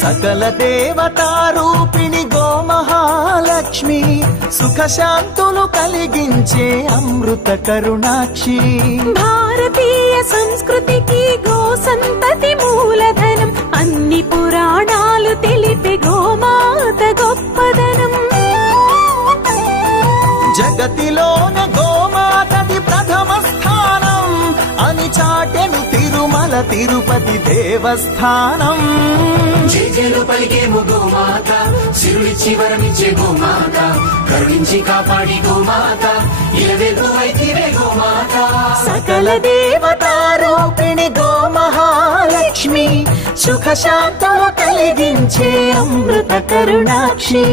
సకల దేవతారూపిణి గోమహాలక్ష్మి సుఖశాంతులు కలిగించే అమృత కరుణాక్షి భారతీయ సంస్కృతికి గో సంతతి మూలధనం అన్ని పురాణాలు తెలిపే గోమాత గొప్పదనం జగతిలోన గోమాతది ప్రథమ స్థానం అని చాటెను తిరుమల తిరుపతి దేవస్థానం జేజేలు పలికేము గోమాత సిరులిచ్చి వరమిచ్చే గోమాత కరుణించి కాపాడి గోమాత ఇలవెల్లు వైతివే గోమాత సకల దేవతారూపిణి గోమహాలక్ష్మి సుఖశాంతులు కలిగించే అమృత కరుణాక్షి